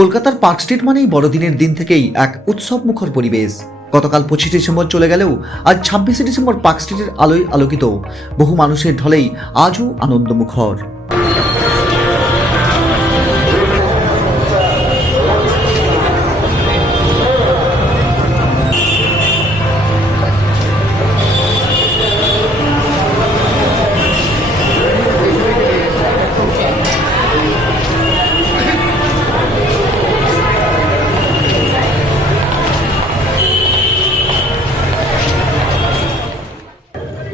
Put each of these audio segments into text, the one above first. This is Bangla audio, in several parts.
কলকাতার পার্ক স্ট্রিট মানেই বড়দিনের দিন থেকেই এক উৎসব মুখর পরিবেশ। গতকাল 25 ডিসেম্বর চলে গেলেও আজ 26 ডিসেম্বর পার্ক স্ট্রিটের আলোয় আলোকিত বহু মানুষের ঢলেই আজও আনন্দমুখর।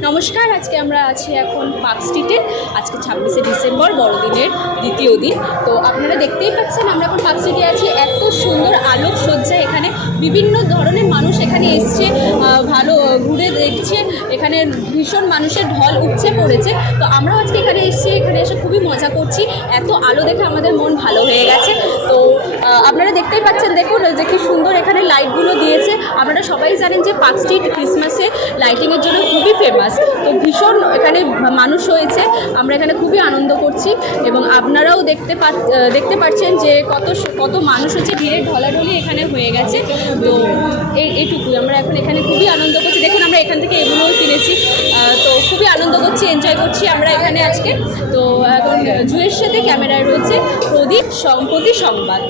নমস্কার, আজকে আমরা আছি এখন পার্ক স্ট্রিটে। আজকে 26শে ডিসেম্বর, বড়দিনের দ্বিতীয় দিন। তো আপনারা দেখতেই পাচ্ছেন আমরা এখন পার্ক স্ট্রিটে আছি। এত সুন্দর আলোকসজ্জা, এখানে বিভিন্ন ধরনের মানুষ এখানে এসছে, ভালো ঘুরে দেখছে। এখানে ভীষণ মানুষের ঢল উপচে পড়েছে। তো আমরাও আজকে এখানে এসেছি, এখানে এসে খুবই মজা করছি। এত আলো দেখে আমাদের মন ভালো হয়ে গেছে। তো আপনারা দেখতেই পাচ্ছেন, দেখুন যে কি সুন্দর এখানে লাইটগুলো দিয়েছে। আপনারা সবাই জানেন যে পার্ক স্ট্রিট ক্রিসমাসে লাইটিংয়ের জন্য খুবই ফেমাস। তো ভীষণ এখানে মানুষ হয়েছে, আমরা এখানে খুবই আনন্দ করছি। এবং আপনারাও দেখতে পাচ্ছেন যে কত মানুষ হচ্ছে, ভিড়ের ঢলাঢলি এখানে হয়ে গেছে। তো এইটুকুই, আমরা এখন এখানে খুবই আনন্দ করছি। দেখুন আমরা এখান থেকে এগুলোও কিনেছি। তো খুবই আনন্দ করছি, এনজয় করছি আমরা এখানে আজকে। তো এখন জুয়ের সাথে ক্যামেরায় রয়েছে প্রদীপ, সম্প্রতি সংবাদ।